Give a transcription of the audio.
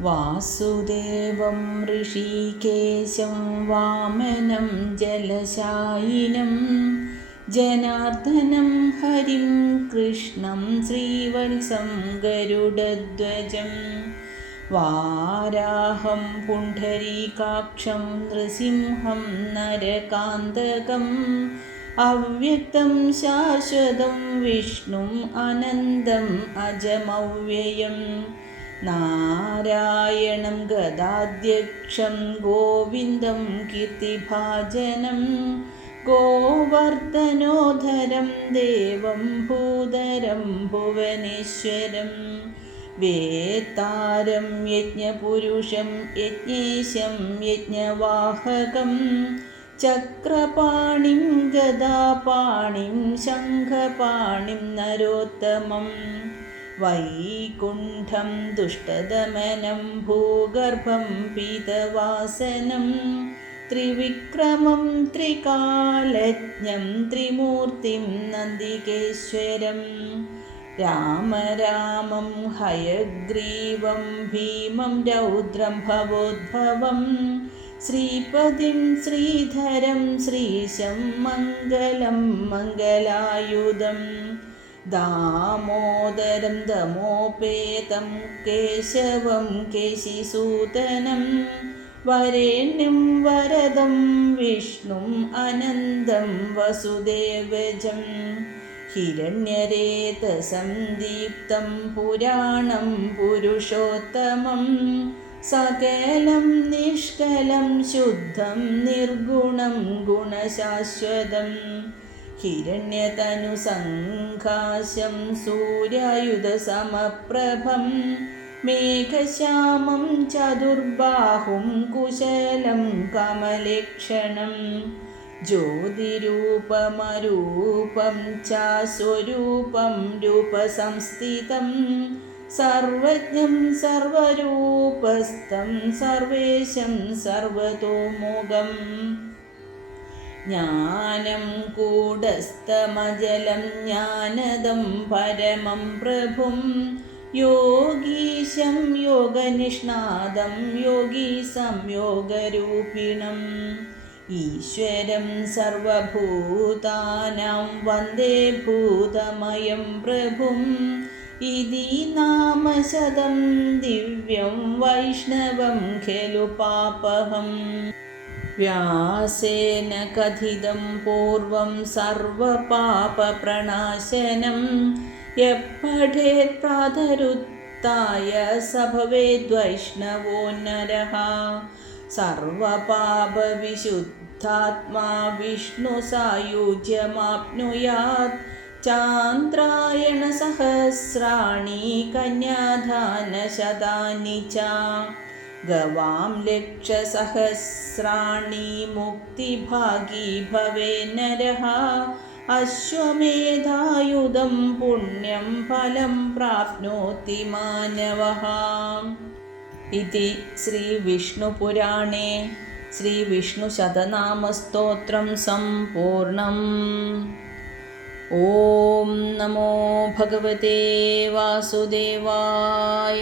വാസുദേവം ഋഷികേശം വാമനം ജലശായിനം ജനാർദ്ദനം ഹരിം കൃഷ്ണം ശ്രീവത്സം ഗരുഡധ്വജം വാരാഹം പുണ്ഡരീകാക്ഷം നൃസിംഹം നരകാന്തകം അവ്യക്തം ശാശ്വതം വിഷ്ണും അനന്തം അജമവ്യയം നാരായണം ഗദാധ്യക്ഷം ഗോവിന്ദം കീർത്തിഭാജനം ഗോവർദ്ധനോധരം ദേവം ഭൂധരം ഭുവനേശ്വരം വേത്താരം യജ്ഞപുരുഷം യജ്ഞേശം യജ്ഞവാഹകം ചക്രപാണിം ഗദാപാണിം ശംഖപാണിം നരോത്തമം വൈകുണ്ഠം ദുഷ്ടദമനം ഭൂഗർഭം പീതവാസനം ത്രിവിക്രമം ത്രികാലജ്ഞം ത്രിമൂർത്തിം നന്ദികേശ്വരം രാമം ഹയഗ്രീവം ഭീമം രൗദ്രം ഭവോദ്ഭവം ശ്രീപതിം ശ്രീധരം ശ്രീശം മംഗളം മംഗലായുധം ദാമോദരം ദമോപേതം കേശവം കേശിസൂതനം വരേണ്യം വരദം വിഷ്ണും അനന്തം വസുദേവജം ഹിരണ്യരേതസം ദീപ്തം പുരാണം പുരുഷോത്തമം സകലം നിഷ്കലം ശുദ്ധം നിർഗുണം ഗുണശാശ്വതം ഹിരണ്യതനുസംഘാശം സൂര്യായുധസമപ്രഭം മേഘശ്യാമം ചതുർബാഹും കുശലം കമലേക്ഷണം ജ്യോതിരൂപമരൂപം ച സ്വരൂപം രൂപസംസ്ഥിതം സർവജ്ഞം സർവരൂപസ്ഥം സർവേശം സർവതോമുഖം ജ്ഞാനം കൂടസ്ഥമജലം ജ്ഞാനദം പരമം പ്രഭും യോഗീശം യോഗനിഷ്ണാദം യോഗീ സംയോഗരൂപിണം ഈശ്വരം സർവഭൂതാനാം വന്ദേ ഭൂതമയം പ്രഭും ഇതി നാമശതം ദിവ്യം വൈഷ്ണവം ഖലു പാപഹം വ്യാസേന കഥിതം പൂർവം സർവപാപപ്രണാശനം യഃ പഠേത് പ്രാതരുത്തായ സ ഭവേദ്വൈഷ്ണവോ നരഃ സർവപാപവിശുദ്ധാത്മാ വിഷ്ണു സായുജ്യമാപ്നുയാത് ചാന്ദ്രായണ സഹസ്രാണി കന്യാദാനശതാനി ച ഗവാം ലക്ഷസഹസ്രാണി മുക്തിഭാഗീ ഭവേ നരഃ അശ്വമേധായുധം പുണ്യം ഫലം പ്രാപ്നോതി മാനവഃ ഇതി ശ്രീവിഷ്ണുപുരാണേ ശ്രീവിഷ്ണുശതനാമസ്തോത്രം സമ്പൂർണം. ഓം നമോ ഭഗവതേ വാസുദേവായ.